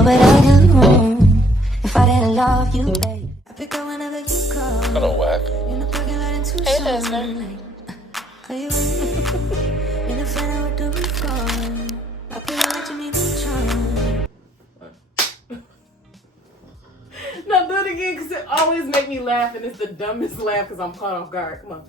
What would I do if I didn't love you, babe? I pick up whenever you call. Hello, Whack. In the parking lot in Tucson. Hey, listener. Are you in the fan with the roof on? I put it like you need a charm. No, do it again, because it always make me laugh, and it's the dumbest laugh because I'm caught off guard. Come on.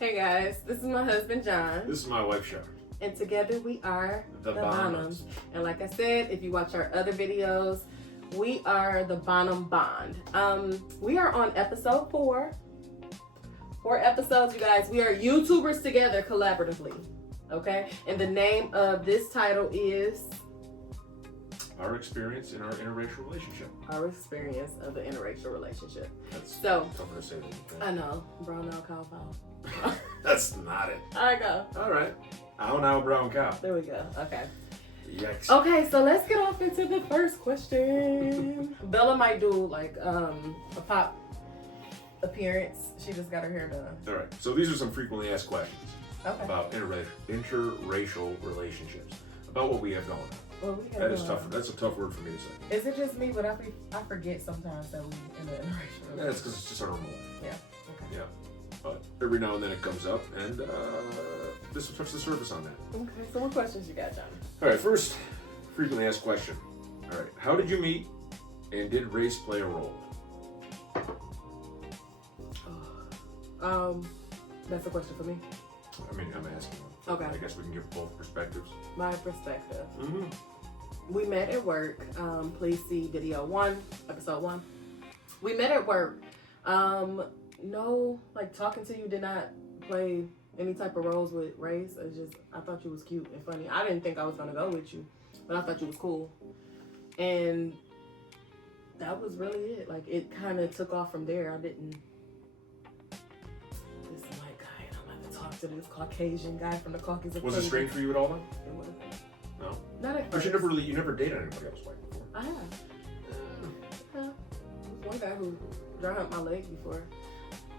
Hey guys, this is my husband John, This is my wife, Sharon. and together we are The Bonhams. And like I said, if you watch our other videos, we are the Bonham Bond. We are on episode 4. 4 episodes, you guys. We are YouTubers together collaboratively. Okay? And the name of this title is Our experience in our interracial relationship. Our Experience of the Interracial Relationship. That's So, tougher to say than you think. I know. Brown now, cow foul. That's not it. I go. All right. Ow now, brown cow. There we go. Okay. Yikes. Okay, so let's get off into the first question. Bella might do like a pop appearance. She just got her hair done. All right. So these are some frequently asked questions Okay. about interracial relationships, about what we have going on. Well, we That is tough. That's a tough word for me to say. Is it just me? But I forget sometimes that we in the interracial. That's because it's just our normal life. Yeah. Okay. Yeah. But every now and then it comes up, and this will touch the surface on that. Okay. So what questions you got, John? All right. First, frequently asked question. All right. How did you meet, and did race play a role? That's a question for me. I mean, I'm asking. Okay. I guess we can give both perspectives. My perspective. Mm-hmm. We met at work. Please see video 1, episode 1. We met at work. No, like talking to you did not play any type of roles with race. It's just, I thought you was cute and funny. I didn't think I was gonna go with you, but I thought you was cool. And that was really it. Like, it kind of took off from there. I didn't, this white guy, and I'm about to talk to this Caucasian guy from the Caucasus. Was it strange for you at all then? It wasn't. No. Not at But first. you never dated anybody else white before. I have. Yeah. There was one guy who dry humped my leg before.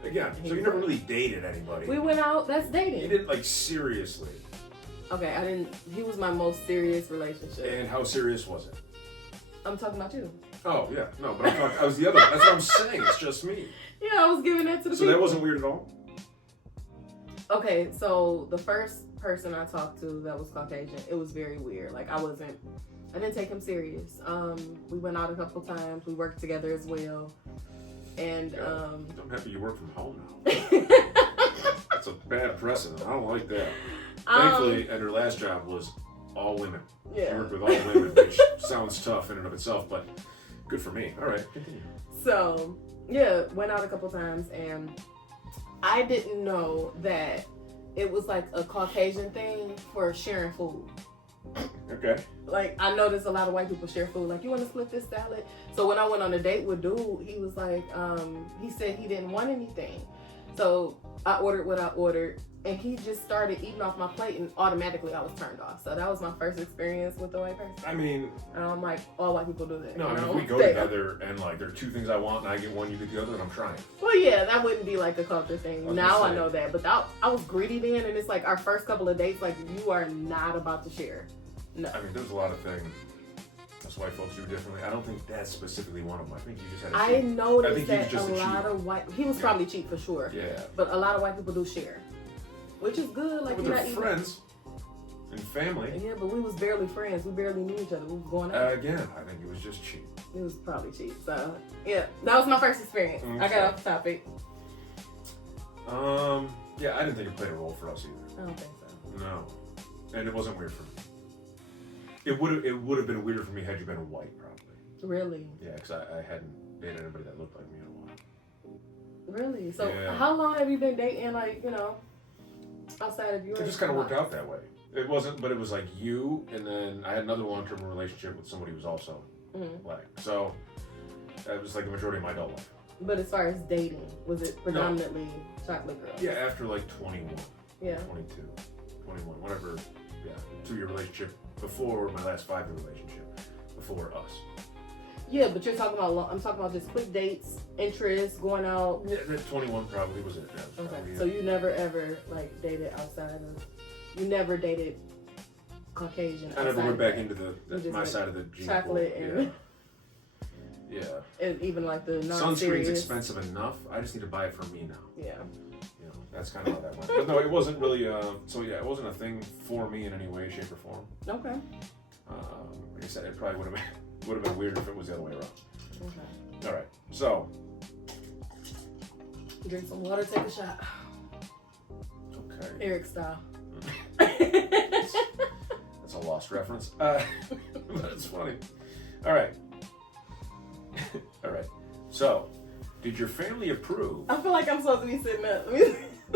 Again, so you never really dated anybody. We went out. That's dating. You didn't, like, seriously. Okay, I didn't. He was my most serious relationship. And how serious was it? I'm talking about you. Oh yeah, no, but I was the other. That's what I'm saying. It's just me. Yeah, I was giving that to the So people. that wasn't weird at all. Okay, so the first person I talked to that was Caucasian, it was very weird. Like, I didn't take him serious. We went out a couple times. We worked together as well. And I'm happy you work from home now. That's a bad precedent. I don't like that. Thankfully, and her last job was all women. Yeah. She worked with all women, which sounds tough in and of itself, but good for me. All right, continue. So, yeah, went out a couple times, and I didn't know that it was like a Caucasian thing for sharing food. Okay. Like, I noticed a lot of white people share food. Like, you want to split this salad? So when I went on a date with dude, he was like, he said he didn't want anything. So I ordered what I ordered, and he just started eating off my plate, and automatically I was turned off. So that was my first experience with the white person. I mean, And I'm like, all white people do that. no, I you mean, know? if we go together and like there are 2 things I want and I get one, you get the other, then I'm trying. Well, yeah, that wouldn't be like a culture thing. was Now gonna I say. know that. But I was greedy then, and it's like our first couple of dates, like, you are not about to share. No. I mean, there's a lot of things us white folks do differently. I don't think that's specifically one of them. I think you just had to I cheat. noticed I think he was that just a a lot cheat. of white, he was probably cheap for sure. Yeah. But a lot of white people do share, which is good. Like, But you're they're not even friends and family. Yeah, but we was barely friends. We barely knew each other. We was going out. Again, I think it was just cheap. It was probably cheap. So yeah, that was my first experience. I got off the topic. Yeah, I didn't think it played a role for us either. I don't think so. No, and it wasn't weird for me. It would have been weirder for me had you been a white, probably. Really? Yeah, because I hadn't dated anybody that looked like me in a while. Really? So Yeah. how long have you been dating? Like, outside of you? It just kind of worked out that way. It wasn't, but it was like you, and then I had another long-term relationship with somebody who was also black. So that was like the majority of my adult life. But as far as dating, was it predominantly chocolate girls? Yeah, after like 21, Yeah. 22, 21, whatever. Yeah, 2-year relationship before my last 5-year relationship, before us. Yeah, but you're talking about, I'm talking about just quick dates, interests, going out. Yeah, that 21 probably was it. Yeah, Okay, so you never ever like dated outside of, you never dated Caucasian. I never went back into my went side of the gene chocolate pool. and Yeah. and even like the Sunscreen's non-serious. expensive enough. I just need to buy it for me now. Yeah. You know, that's kind of how that went. But no, it wasn't really. So yeah, it wasn't a thing for me in any way, shape, or form. Okay. Like I said, it probably would have been weird if it was the other way around. Okay. All right. So Drink some water. Take a shot. okay. Eric style. That's a lost reference. But it's funny. All right. All right. So, did your family approve? I feel like I'm supposed to be sitting up.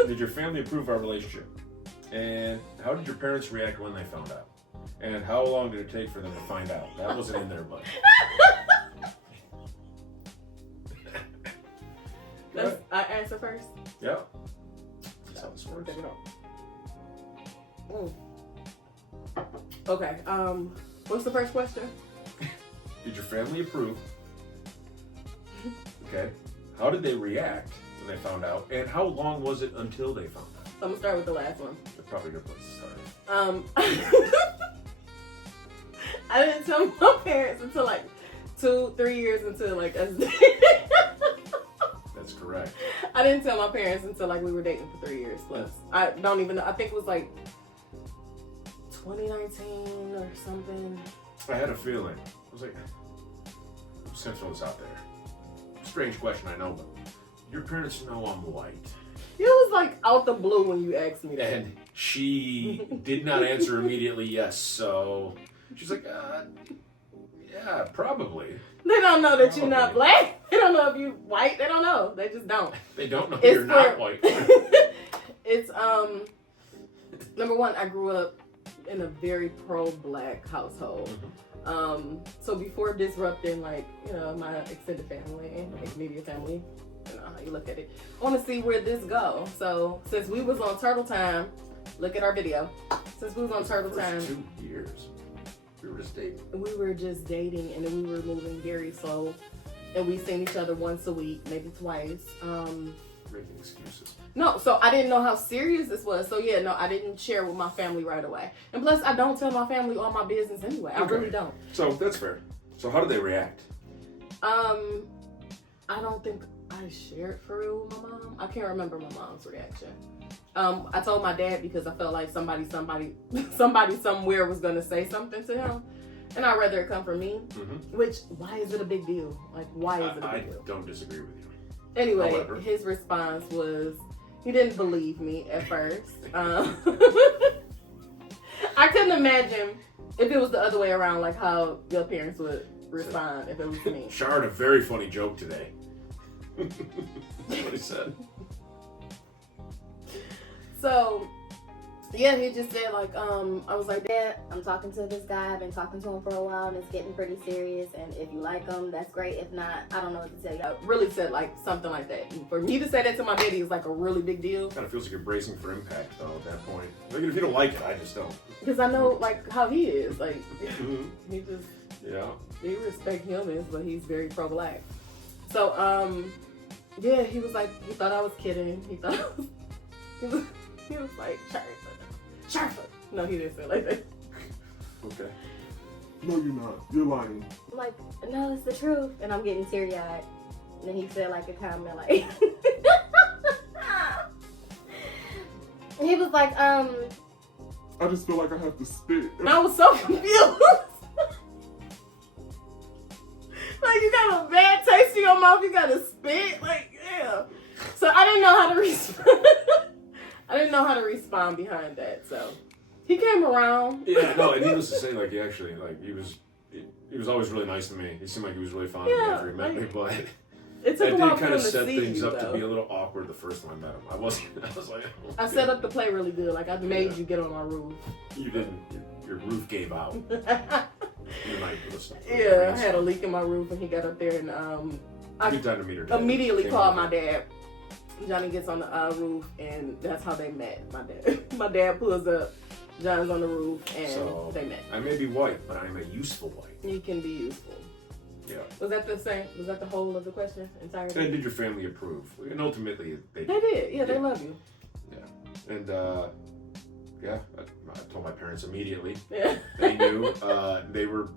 Did your family approve our relationship? And how did your parents react when they found out? And how long did it take for them to find out? That wasn't in there, but. I answer first. Yeah. That's how this works. Take it off. Okay. What's the first question? Did your family approve? Okay. How did they react when they found out? And how long was it until they found out? I'm gonna start with the last one. That's probably a good place to start. I didn't tell my parents until like 2-3 years into like us. That's correct. I didn't tell my parents until like we were dating for 3 years plus. I don't even know. I think it was like 2019 or something. I had a feeling. I was like, I'm just gonna throw this out there. Strange question, I know, but your parents know I'm white. It was like out the blue when you asked me that. And she did not answer immediately yes, so she's like, yeah, probably. They don't know that you're not black. They don't know if you're white. They don't know. They just don't. They don't know you're not white. It's number one, I grew up in a very pro-black household. So before disrupting like, you know, my extended family, immediate family, you know how you look at it, I want to see where this go. So since we was on Turtle Time, look at our video. Since we was on Turtle Time, 2 years. We were just dating. we were just dating, and then we were moving very slow, and we seen each other once a week, maybe twice. Making excuses. No, so I didn't know how serious this was. So yeah, no, I didn't share with my family right away. And plus, I don't tell my family all my business anyway. I really don't. So that's fair. So how did they react? I don't think I shared for real with my mom. I can't remember my mom's reaction. I told my dad because I felt like somebody somewhere was gonna say something to him, and I'd rather it come from me. Which, why is it a big deal? Like, why is it a big deal? I don't disagree with you. Anyway, However, his response was he didn't believe me at first. I couldn't imagine if it was the other way around, like how your parents would respond if it was me. Shard, a very funny joke today. That's what he said. So, yeah, he just said like, I was like, Dad, I'm talking to this guy. I've been talking to him for a while, and it's getting pretty serious. And if you like him, that's great. If not, I don't know what to tell you. I really said like something like that. And for me to say that to my daddy is like a really big deal. Kind of feels like you're bracing for impact though at that point. Like if you don't like it, I just don't. Because I know like how he is. Like he just he respect humans, but he's very pro-black. So yeah, he was like, he thought I was kidding. He thought he was like, Sharfa. No, he didn't say it like that. Okay. No, you're not. You're lying. I'm like, no, it's the truth. And I'm getting teary-eyed. And then he said like a comment like, he was like, I just feel like I have to spit. And I was so confused. Like, you got a bad taste in your mouth, you gotta spit. Like, yeah. So I didn't know how to respond. I didn't know how to respond behind that. So he came around. Yeah, no, and needless to say, like he actually, like he was always really nice to me. He seemed like he was really fond of me after he met me, but it took I a while did for kind him of to set see things you, up though. to be a little awkward the first time I met him. I was like, oh, I set up the play really good. Like I made you get on my roof. You didn't. Your roof gave out. You might listen. Yeah, I had a leak in my roof, and he got up there, and I Good time to meet her. immediately called my dad. Johnny gets on the roof, and that's how they met. My dad pulls up, John's on the roof, and they met. I may be white, but I'm a useful white. You can be useful. Yeah. Was that the same? Was that the whole of the question entirely? And did your family approve? And ultimately, they They did. Yeah, they love you. Yeah. And Yeah, I told my parents immediately. Yeah. They knew. They were,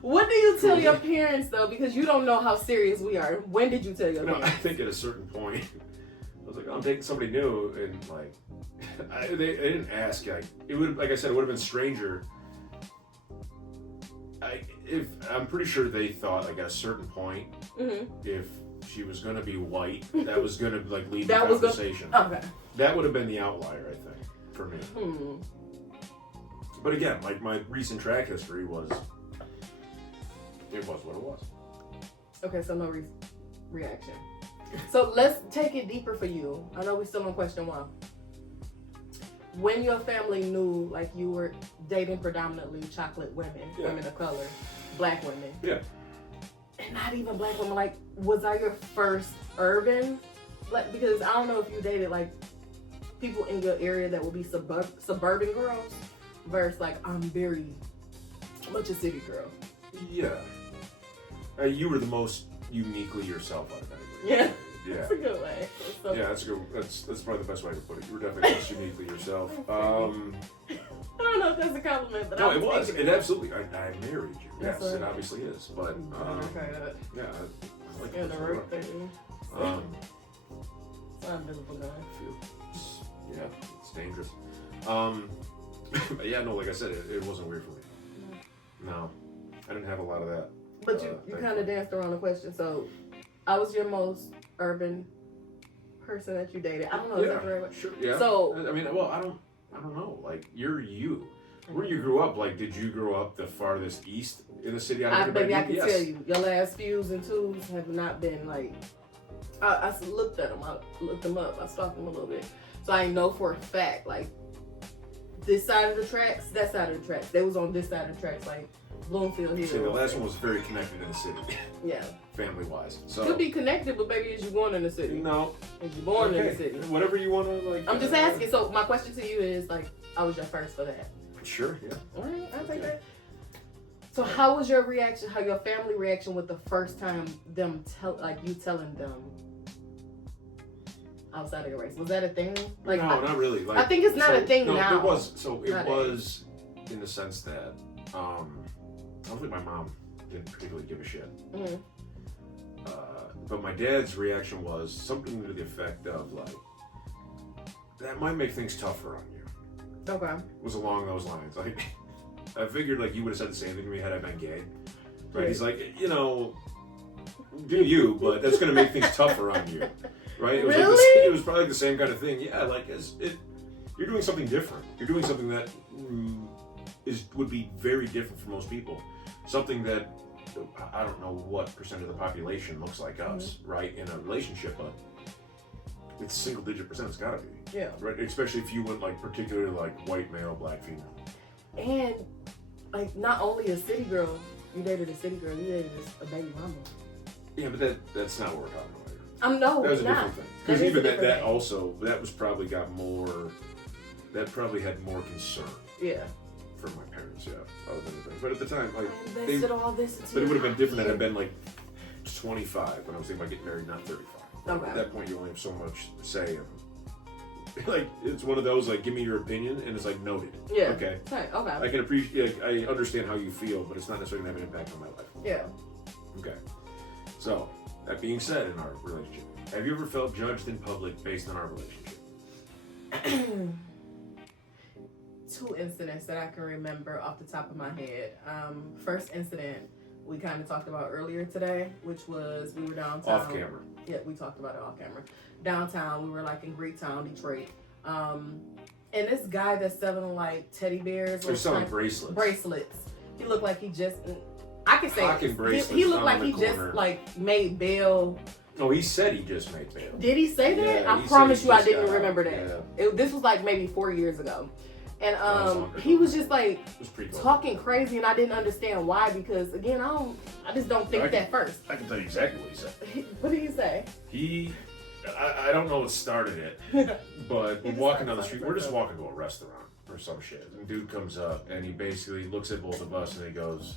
What do you tell your parents though? Because you don't know how serious we are. When did you tell your No, I parents? think at a certain point, I was like, oh, I'm dating somebody new, and like, they didn't ask. Like, it would, like I said, it would have been stranger. I'm pretty sure they thought like at a certain point, if she was gonna be white, that was gonna like lead the conversation. Okay. That would have been the outlier, I think, for me. But again, like my recent track history was, it was what it was. Okay, so no reaction. So let's take it deeper for you. I know we're still on question 1. When your family knew, like, you were dating predominantly chocolate women, women of color, black women. Yeah. And not even black women, like, was I your first urban? Like, because I don't know if you dated, like, people in your area that would be suburban girls versus, like, I'm very much a city girl. Yeah. You were the most uniquely yourself out of anybody. Yeah. Yeah. That's a good way. So, Yeah, that's good. That's probably the best way to put it. You were definitely most uniquely yourself. I don't know if that's a compliment, but No, I it was. thinking It absolutely. I married you. Yes, Yes, sir. it obviously is. But Okay, that. yeah, I like In it. the right thing. It's not invisible guy. It's dangerous. But yeah, no, like I said, it wasn't weird for me. No, I didn't have a lot of that. But you kind of danced around the question. So, I was your most urban person that you dated. I don't know. Is that the right way? Sure. Yeah. So, I mean, well, I don't know. Like, you're you. Where you grew up, like, did you grow up the farthest east in the city? Baby, I can tell you, your last fews and twos have not been like. I looked at them. I looked them up. I stalked them a little bit, so I know for a fact, like, this side of the tracks, that side of the tracks. They was on this side of the tracks, like Bloomfield Hills. See, the last one was very connected in the city. Yeah. Family wise. So Could be connected, but baby, is you born in the city? no. Is you born in the city? Whatever you want to like. I'm just asking. So my question to you is, like, I was your first for that. Sure. Yeah. All right, I'll take that. So how was your reaction? How your family reaction with the first time you telling them outside of your race? Was that a thing? Like, no, not really. Like, I think it's not a thing no, now. It was. So it Not was in the sense that I don't think my mom didn't particularly give a shit. Mm-hmm. But my dad's reaction was something to the effect of like, that might make things tougher on you. Okay. It was along those lines. Like, I figured like you would have said the same thing to me had I been gay. Right? Yeah. He's like, do you, but that's going to make things tougher on you. Right? It was Really? like it was probably the same kind of thing. Yeah, like you're doing something different. You're doing something that would be very different for most people. Something that I don't know what percent of the population looks like us, right? In a relationship, but it's single-digit percent. It's got to be. Yeah. Right, especially if you went like particularly like white male, black female. And like, not only a city girl, you dated a city girl, you dated a baby mama. Yeah, but that's not what we're talking about here. No, That was it's a not. different thing. Because That is even a different that thing. also that was probably that probably had more concern Yeah. for my parents. Yeah, other than anything. But at the time, like, I invested all this into but it would have been different had I Yeah. been like 25 when I was thinking about getting married, not 35. Okay. At that point, you only have so much to say. And, like, it's one of those, like, give me your opinion, and it's like, noted. Yeah. Okay. Right, okay. I can appreciate, I understand how you feel, but it's not necessarily going to have an impact on my life. Yeah. Okay. So, that being said, in our relationship, have you ever felt judged in public based on our relationship? 2 incidents that I can remember off the top of my head. First incident we kind of talked about earlier today, which was we were downtown. Off camera. Yeah, we talked about it off camera. Downtown, we were like in Greektown, Detroit. And this guy that's selling like teddy bears. They're selling bracelets. Bracelets. He looked like he just, I can say Hawking this. bracelets He looked on like the he corner. just like made bail. Oh, he said he just made bail. Did he say that? Yeah, I he promise said you he I just didn't got remember out. that. This was like maybe 4 years ago. And longer. he was just like It was pretty close. talking crazy, and I didn't understand why, because again, I just don't think that first. I can tell you exactly what he said. What did he say? I don't know what started it, but we're just walking started down the street. talking We're just about walking to a restaurant or some shit. And dude comes up and he basically looks at both of us and he goes,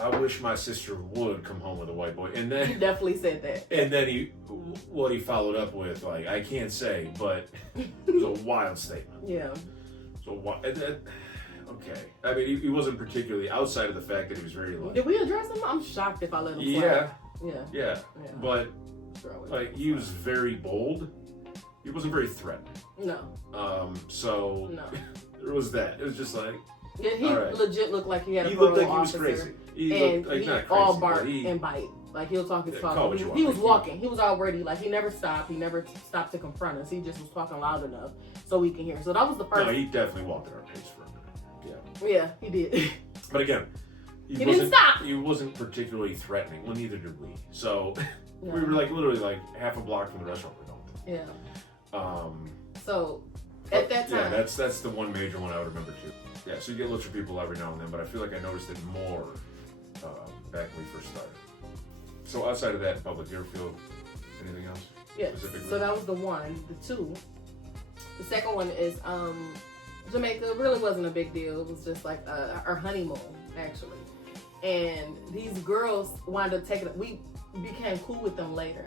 "I wish my sister would come home with a white boy." And He then definitely said that. he followed up with like, "I can't say, but it was a wild statement." Yeah. So what? Okay. I mean, he wasn't particularly outside of the fact that he was very like. Did we address him? I'm shocked if I let him slide. Yeah. Yeah. Yeah. But like he was very bold. He wasn't very threatening. No. So No. there was that. It was just like Yeah, he right. legit looked like he had a he looked like parole he was officer. crazy. He And looked like he not crazy, all but bark he, and bite. Like he'll talk his Yeah, talk. call what He, you he want. was walking. He was already like he never stopped. He never stopped to confront us. He just was talking loud enough so we can hear. So that was the first. no, he definitely walked at our pace for a minute. Yeah. Yeah, he did. But again, He didn't stop. He wasn't particularly threatening. Well, neither did we. So Yeah. we were like literally like half a block from the restaurant we're going to. Yeah. So at that time, yeah, that's the one major one I would remember too. Yeah, so you get looks from people every now and then, but I feel like I noticed it more back when we first started. So outside of that in public, you ever feel anything else? yes. Specifically? So that was the one. The two. The second one is Jamaica. It really wasn't a big deal. It was just like our honeymoon actually, and these girls wound up taking. We became cool with them later.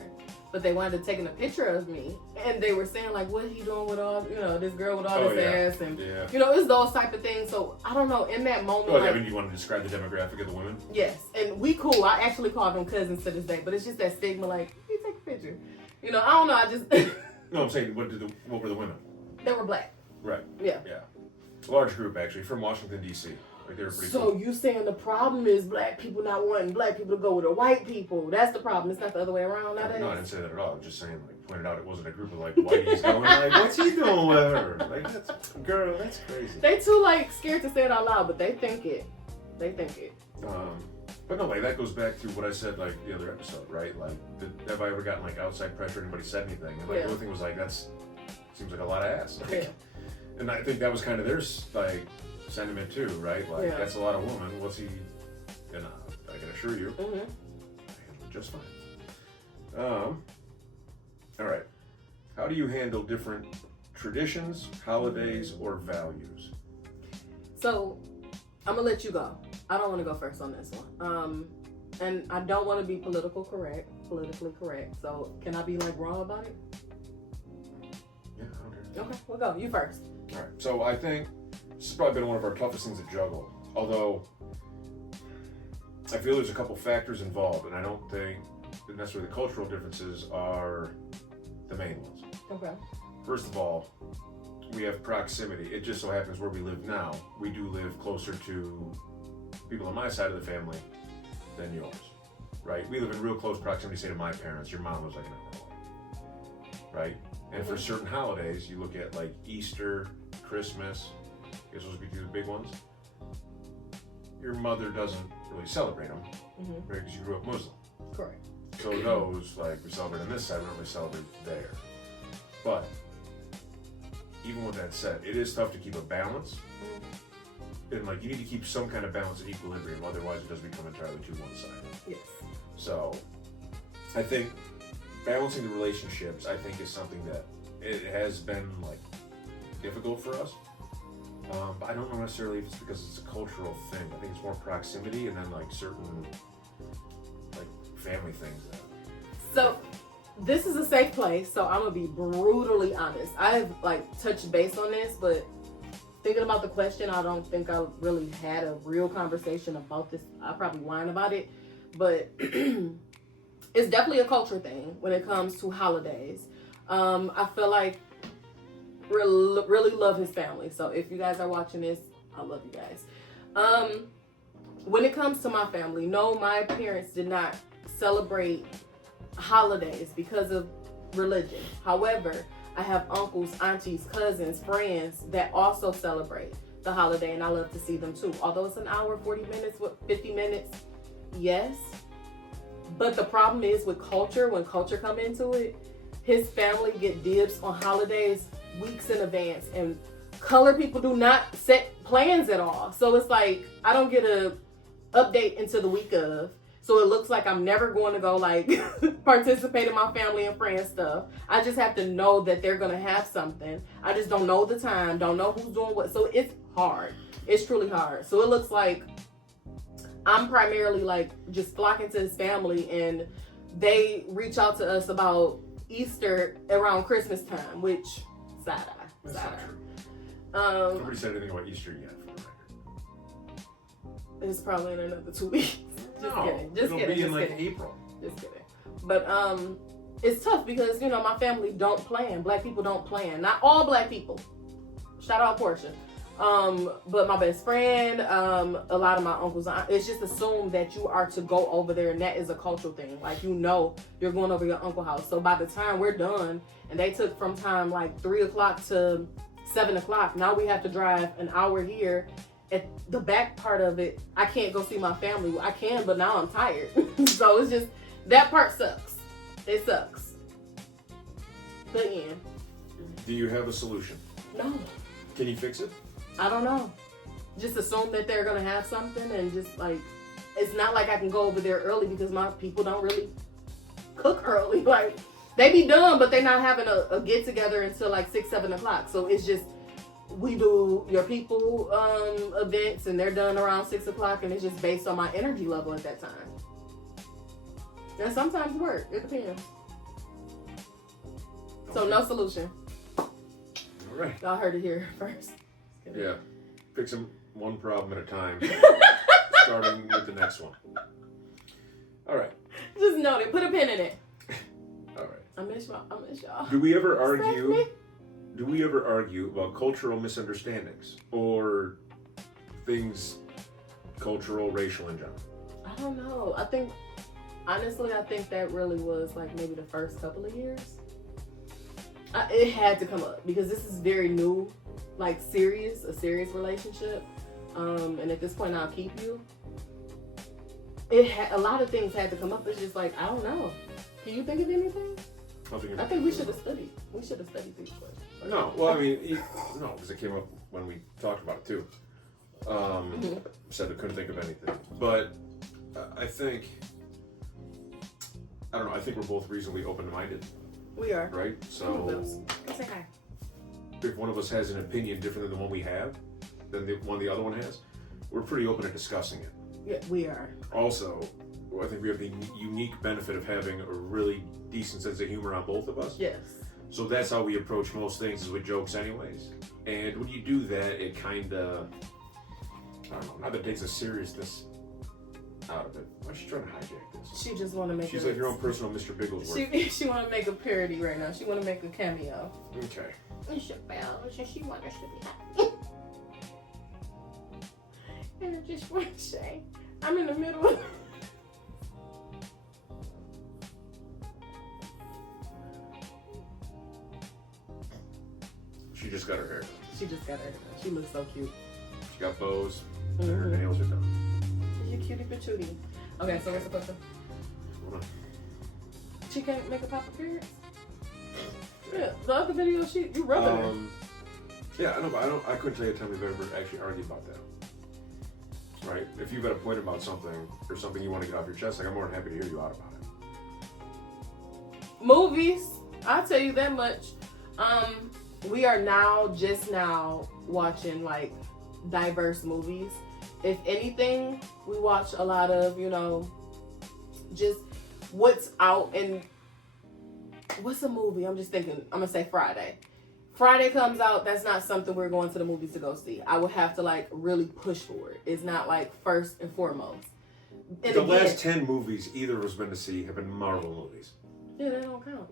But they wound up taking a picture of me, and they were saying like, "What he doing with all, this girl with all this ass?" And it's those type of things. So I don't know. In that moment, I mean, you want to describe the demographic of the women? Yes, and we cool. I actually call them cousins to this day, but it's just that stigma. Like, you take a picture. I don't know. I just No, I'm saying, what were the women? they were black. Right. Yeah. Yeah. Large group actually from Washington D.C. Like they were pretty. So cool. you saying the problem is black people not wanting black people to go with the white people? That's the problem. It's not the other way around nowadays. No, I didn't say that at all. I was just saying, like, pointed out it wasn't a group of like whiteies going like, "What's he doing with her?" Like, that's crazy. They too like scared to say it out loud, but they think it. They think it. But no, like that goes back to what I said like the other episode, right? Like, have I ever gotten like outside pressure? Anybody said anything? And like the other thing was like, seems like a lot of ass. Like, Yeah. And I think that was kind of their like sentiment too, right? Like that's a lot of women. What's he? And I can assure you, I handled it just fine. All right. How do you handle different traditions, holidays, or values? So, I'm gonna let you go. I don't want to go first on this one. And I don't want to be politically correct. So, can I be like raw about it? Yeah, okay. Okay, we'll go. You first. All right. So I think this has probably been one of our toughest things to juggle. Although I feel there's a couple factors involved, and I don't think that necessarily the cultural differences are the main ones. Okay. First of all, we have proximity. It just so happens where we live now, we do live closer to people on my side of the family than yours, right? We live in real close proximity, say, to my parents. Your mom was like an hour away, right? And for certain holidays, you look at like Easter, Christmas, I guess those would be two of the big ones. Your mother doesn't really celebrate them, right? Because you grew up Muslim. Correct. So those, like, we celebrate on this side, we don't really celebrate there. But even with that said, it is tough to keep a balance. And like, you need to keep some kind of balance and equilibrium, otherwise it does become entirely too one-sided. Yes. So I think balancing the relationships, I think, is something that it has been like difficult for us. But I don't know necessarily if it's because it's a cultural thing. I think it's more proximity and then like certain like family things. So this is a safe place, so I'm gonna be brutally honest. I've like touched base on this, but thinking about the question, I don't think I really had a real conversation about this. I probably whine about it, but it's definitely a culture thing when it comes to holidays. I feel like really love his family. So if you guys are watching this, I love you guys. When it comes to my family, no, my parents did not celebrate holidays because of religion. However, I have uncles, aunties, cousins, friends that also celebrate the holiday, and I love to see them too. Although it's an hour, 40 minutes, 50 minutes, yes. But the problem is with culture, when culture come into it, his family get dibs on holidays weeks in advance, and color people do not set plans at all. So it's like, I don't get a update into the week of. So it looks like I'm never going to go like participate in my family and friends stuff. I just have to know that they're going to have something. I just don't know the time, don't know who's doing what. So it's hard. It's truly hard. So it looks like I'm primarily like just flocking to his family, and they reach out to us about Easter around Christmas time, which side eye. Nobody said anything about Easter yet, for the record. It's probably in another 2 weeks. Just No, kidding. Just it'll kidding. be in Just like kidding. April. Just kidding. But it's tough because my family don't plan. Black people don't plan. Not all black people. Shout out Portia. But my best friend, a lot of my uncles, it's just assumed that you are to go over there, and that is a cultural thing. Like, you're going over your uncle's house. So by the time we're done, and they took from time like 3 o'clock to 7 o'clock, now we have to drive an hour here. At the back part of it, I can't go see my family. I can, but now I'm tired. So it's just, that part sucks. It sucks. The end. Do you have a solution? No. Can you fix it? I don't know. Just assume that they're gonna have something, and just like, it's not like I can go over there early because my people don't really cook early. Like, they be done, but they're not having a get together until like 6, 7 o'clock. So it's just, we do your people events, and they're done around 6 o'clock, and it's just based on my energy level at that time. And sometimes work. It depends. So no solution. All right. Y'all heard it here first. Yeah. Fix them one problem at a time. Starting with the next one. All right. Just note it. Put a pin in it. All right. I miss y'all. Do we ever argue? Stephanie? Do we ever argue about cultural misunderstandings or things cultural, racial in general? I don't know. Honestly, I think that really was like maybe the first couple of years. It had to come up because this is very new, like a serious relationship. And at this point, I'll keep you. A lot of things had to come up. It's just like, I don't know. Can you think of anything? I think we should have studied. We should have studied these questions. No, well, I mean, no, because it came up when we talked about it too. Said I couldn't think of anything, but I don't know. I think we're both reasonably open-minded, We are. right? So Go say hi. if one of us has an opinion different than the one we have, than the other one has, we're pretty open to discussing it. Yeah, we are. Also, I think we have the unique benefit of having a really decent sense of humor on both of us. Yes. So that's how we approach most things, is with jokes anyways. And when you do that, it kind of, I don't know, not that it takes the seriousness out of it. Why is she trying to hijack this? She just want to make. She's like your own personal Mr. Bigglesworth. She want to make a parody right now. She want to make a cameo. Okay. It's your bell. She wants us to be happy. And I just want to say, I'm in the middle of. She just got her hair done. She just got her. She looks so cute. She got bows, and her nails are done. You cutie patootie. Okay, so what's the question? Hold on. She can't make a pop appearance? Yeah, the other video, you rubbing her. Yeah, I know, but I couldn't tell you a time we've ever actually argued about that. Right? If you've got a point about something, or something you want to get off your chest, like, I'm more than happy to hear you out about it. Movies, I'll tell you that much. We are just now watching like diverse movies. If anything, we watch a lot of, just what's out. And what's a movie? I'm just thinking, I'm gonna say Friday. Friday comes out, that's not something we're going to the movies to go see. I would have to like really push for it. It's not like first and foremost. And the last 10 movies either of us been to see have been Marvel movies. Yeah, that don't count.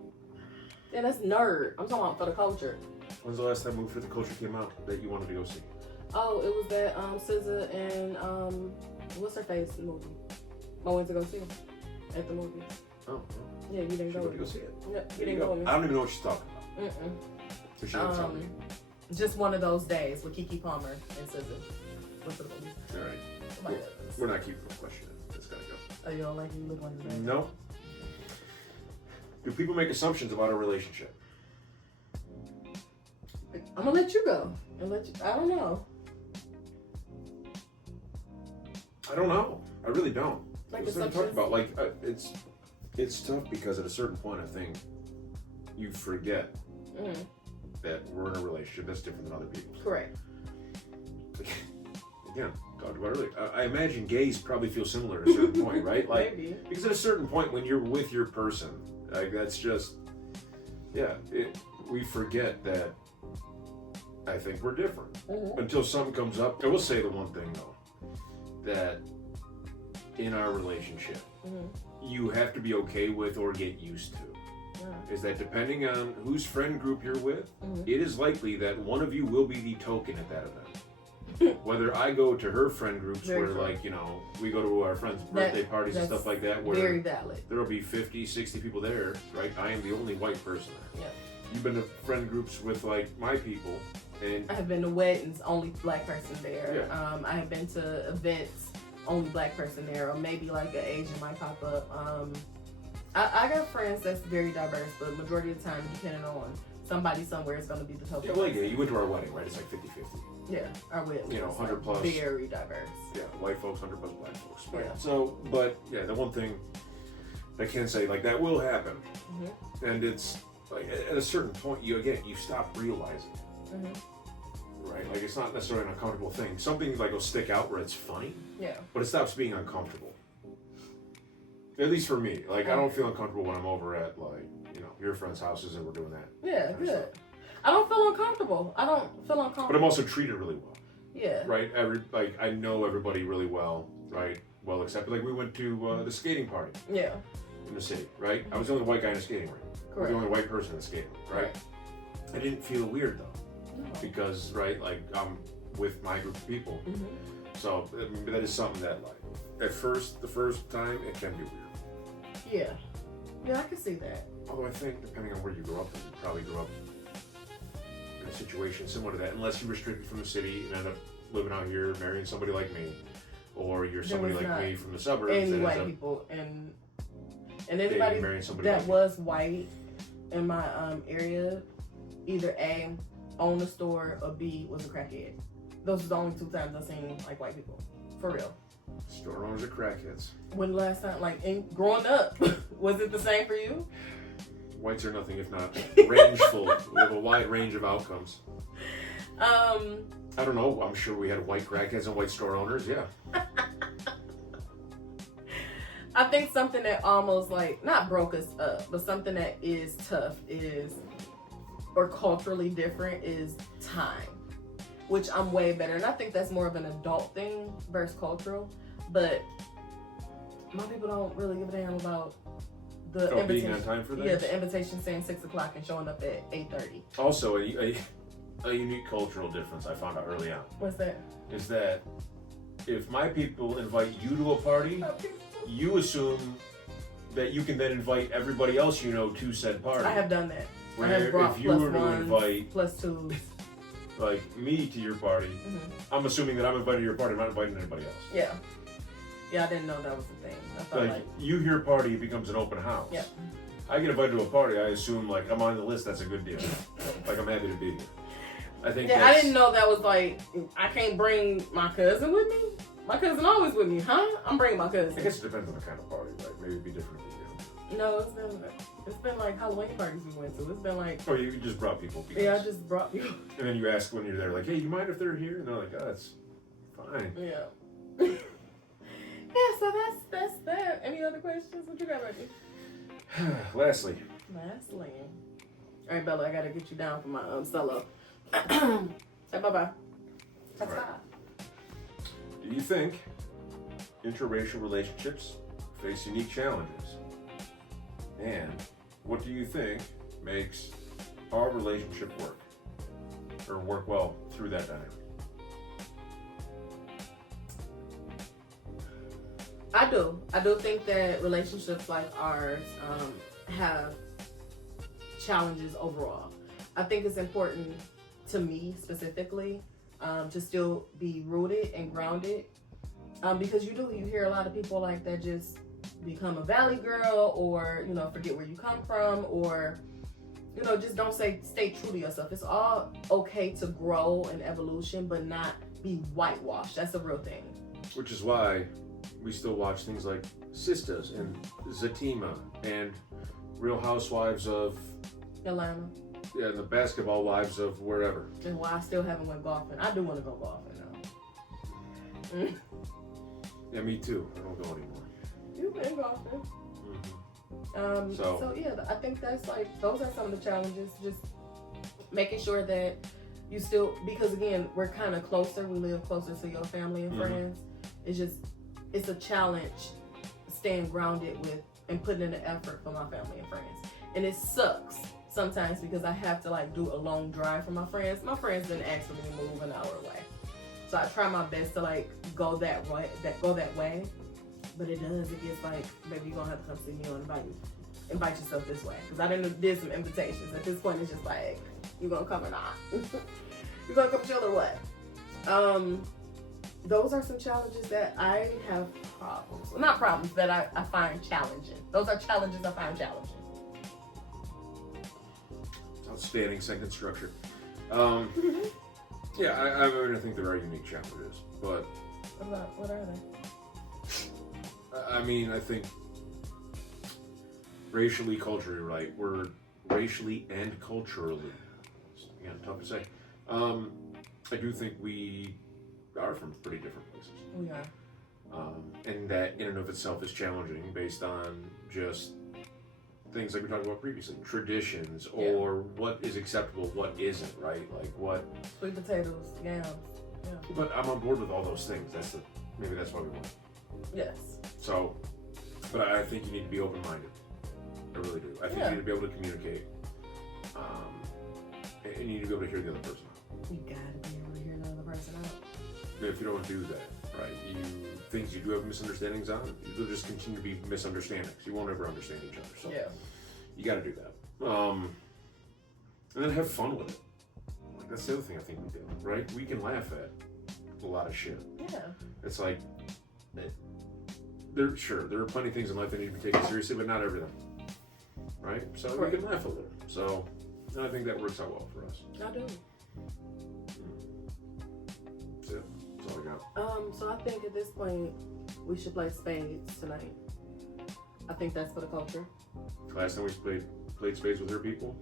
Yeah, that's nerd. I'm talking about for the culture. When's the last time Movie for the Culture came out that you wanted to go see? Oh, it was that SZA and what's her face movie? I went to go see it at the movie. Oh, Yeah, you didn't she go. went to go see it. Yeah, There you didn't you go go. with me. I don't even know what she's talking about. So she didn't tell me. Just one of those days with Keke Palmer and SZA. What's the movie? All right. Oh my goodness. We're not keeping the question. It's gotta go. Oh, you don't like you look like that? No. Do people make assumptions about a relationship? I'm gonna let you go. I don't know. I don't know. I really don't. Like That's what I'm assumptions? talking about. Like, it's tough because at a certain point, I think you forget that we're in a relationship that's different than other people's. Correct. Again, God, do I really? I imagine gays probably feel similar at a certain point, right? Like, Maybe. because at a certain point, when you're with your person, like that's just, yeah, we forget that I think we're different. Mm-hmm. Until something comes up. I will say the one thing though, that in our relationship, you have to be okay with or get used to. Is that depending on whose friend group you're with, it is likely that one of you will be the token at that event. Whether I go to her friend groups where, like, you know, we go to our friends' birthday parties and stuff like that, where very valid. There will be 50, 60 people there, right? I am the only white person there. Yeah. You've been to friend groups with, like, my people, and I have been to weddings, only black person there. Yeah. I have been to events, only black person there, or maybe like an Asian might pop up. I got friends that's very diverse, but majority of the time, depending on somebody somewhere, is going to be the token. yeah, well, yeah, you went to our wedding, right? It's like 50-50. Yeah, our wedding. You know, was, 100 plus. Very diverse. Yeah, white folks, 100 plus black folks. Right? Yeah. So, but yeah, the one thing I can say, like, that will happen, and it's like at a certain point, you stop realizing it, right? Like, it's not necessarily an uncomfortable thing. Something like will stick out where it's funny, Yeah. but it stops being uncomfortable. At least for me, like, I don't feel uncomfortable when I'm over at, like, you know, your friends' houses and we're doing that. Yeah, kind of good. stuff. I don't feel uncomfortable. I don't feel uncomfortable. But I'm also treated really well. Yeah. Right? I know everybody really well, right? Well accepted. Like, we went to the skating party Yeah. in the city, right? I was the only white guy in the skating rink. I was Correct. the only white person in the skating rink, right? I didn't feel weird, though. No. Because, right, like, I'm with my group of people. So, I mean, that is something that, like, the first time, it can be weird. Yeah. Yeah, I can see that. Although I think, depending on where you grew up, you probably grew up in a situation similar to that, unless you were restricted from the city and end up living out here, marrying somebody like me, or you're somebody was like not me from the suburbs Any that white ends up people and anybody marrying somebody that like was white in my area, either A, owned a store, or B, was a crackhead. Those are the only two times I've seen like white people. For real. store owners are crackheads. When the last time, like, growing up, was it the same for you? Whites are nothing if not rangeful. We have a wide range of outcomes. I don't know. I'm sure we had white crackheads and white store owners. Yeah. I think something that almost, like, not broke us up, but something that is tough or culturally different is time, which I'm way better. And I think that's more of an adult thing versus cultural. But my people don't really give a damn about the Being invitation. on time for that. Yeah, the invitation saying 6 o'clock and showing up at 8:30. Also, a unique cultural difference I found out early on What's that? is that if my people invite you to a party, you assume that you can then invite everybody else you know to said party. I have done that. Where I have brought if you plus were to ones, invite plus twos. like me to your party, I'm assuming that I'm invited to your party. I'm not inviting anybody else. Yeah. Yeah, I didn't know that was the thing. I felt like you hear party, it becomes an open house. Yeah. I get invited to a party, I assume like I'm on the list. That's a good deal. Like I'm happy to be here. I think. yeah, I didn't know that was like I can't bring my cousin with me. My cousin always with me, huh? I'm bringing my cousin. I guess it depends on the kind of party, right? Maybe it'd be different for you. No, it's been like Halloween parties we went to. It's been like Or you just brought people. Because, yeah, I just brought you. And then you ask when you're there, like, hey, you mind if they're here? And they're like, oh, that's fine. Yeah. Yeah, so that's that. Any other questions? What you got ready? Lastly. All right, Bella, I gotta get you down for my solo. Say bye-bye. That's All right. five. Do you think interracial relationships face unique challenges? And what do you think makes our relationship work? Or work well through that dynamic? I do think that relationships like ours have challenges overall. I think it's important to me specifically to still be rooted and grounded because you hear a lot of people like that just become a valley girl or, forget where you come from or, just don't stay true to yourself. It's all okay to grow and evolution, but not be whitewashed. That's a real thing. Which is why we still watch things like Sisters and Zatima and Real Housewives of Atlanta. Yeah, the Basketball Wives of wherever. And why I still haven't went golfing. I do want to go golfing though. Yeah, me too. I don't go anymore. You've been golfing. So yeah, I think that's those are some of the challenges. Just making sure that, you still, because again, we're kind of closer. We live closer to your family and friends. It's a challenge staying grounded with and putting in the effort for my family and friends. And it sucks sometimes because I have to like do a long drive for my friends. My friends didn't ask for me to move an hour away. So I try my best to like go that way. But it does. It gets like, baby, you're gonna have to come see me or invite yourself this way. Because I did some invitations. At this point, it's just like, you gonna come or not? You gonna come chill or what? Those are some challenges that I have problems. Well, not problems, that I find challenging. Those are challenges I find challenging. Outstanding sentence structure. Yeah, I think there are unique challenges, but What are they? I mean, I think racially, culturally, right? We're racially and culturally. Again, tough to say. I do think we are from pretty different places. We are. And that in and of itself is challenging based on just things like we talked about previously, traditions or what is acceptable, what isn't, right? Like what Sweet potatoes, yams. Yeah. But I'm on board with all those things. Maybe that's why we want. Yes. So, but I think you need to be open-minded. I really do. I think you need to be able to communicate, and you need to be able to hear the other person out. You gotta be able to hear the other person out. If you don't do that, right, things you do have misunderstandings on, they'll just continue to be misunderstandings. You won't ever understand each other. So you got to do that, and then have fun with it. Like that's the other thing I think we do, right? We can laugh at a lot of shit. Yeah. It's like there are plenty of things in life that need to be taken seriously, but not everything, right? So we can laugh a little. So I think that works out well for us. I do. That's it. That's all I got. So I think at this point we should play spades tonight. I think that's for the culture. Last time we played spades with her people.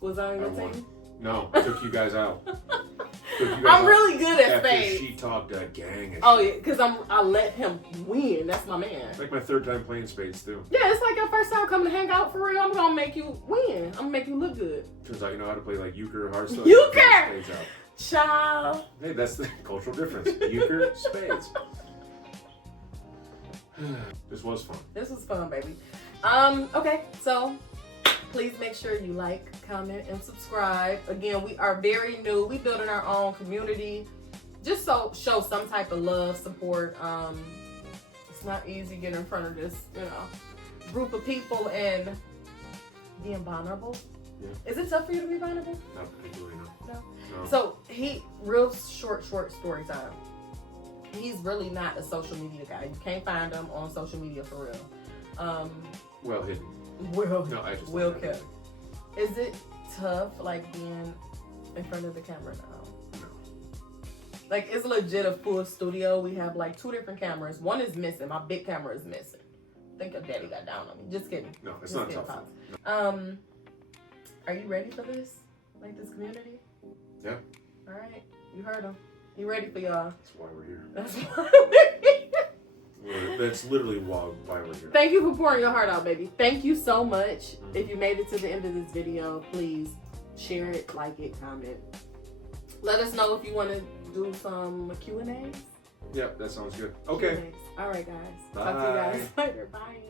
Was I on your won. team? No, took you guys out. I'm really good at after spades. She talked a gang of Oh shit. yeah, because I let him win. That's my man. It's like my third time playing spades too. Yeah, it's like your first time coming to hang out for real. I'm gonna make you win. I'm gonna make you look good. Turns out you know how to play like euchre or Hearthstone. Euchre! Spades out. Child. Hey, that's the cultural difference. Euchre, spades. This was fun. This was fun, baby. Okay, so please make sure you like, comment, and subscribe. Again, we are very new. We building our own community. Just so show some type of love, support. It's not easy getting in front of this, group of people and being vulnerable. Yeah. Is it tough for you to be vulnerable? Not particularly, no. No. So real short story time. He's really not a social media guy. You can't find him on social media for real. Well hidden. No, I just Will kept. Is it tough, like being in front of the camera now? No. Like it's legit a full studio. We have like 2 different cameras. One is missing. My big camera is missing. I think your daddy got down on me. Just kidding. No, it's Just not kidding, tough. Pops. Are you ready for this? Like this community? Yeah. All right. You heard him. You ready for y'all? That's why we're here. That's why we're here. That's literally why we're here. Thank you for pouring your heart out, baby. Thank you so much. If you made it to the end of this video, please share it, like it, comment. Let us know if you want to do some Q&As. Yep, that sounds good. Okay. Q&As. All right, guys. Bye. Talk to you guys later. Bye.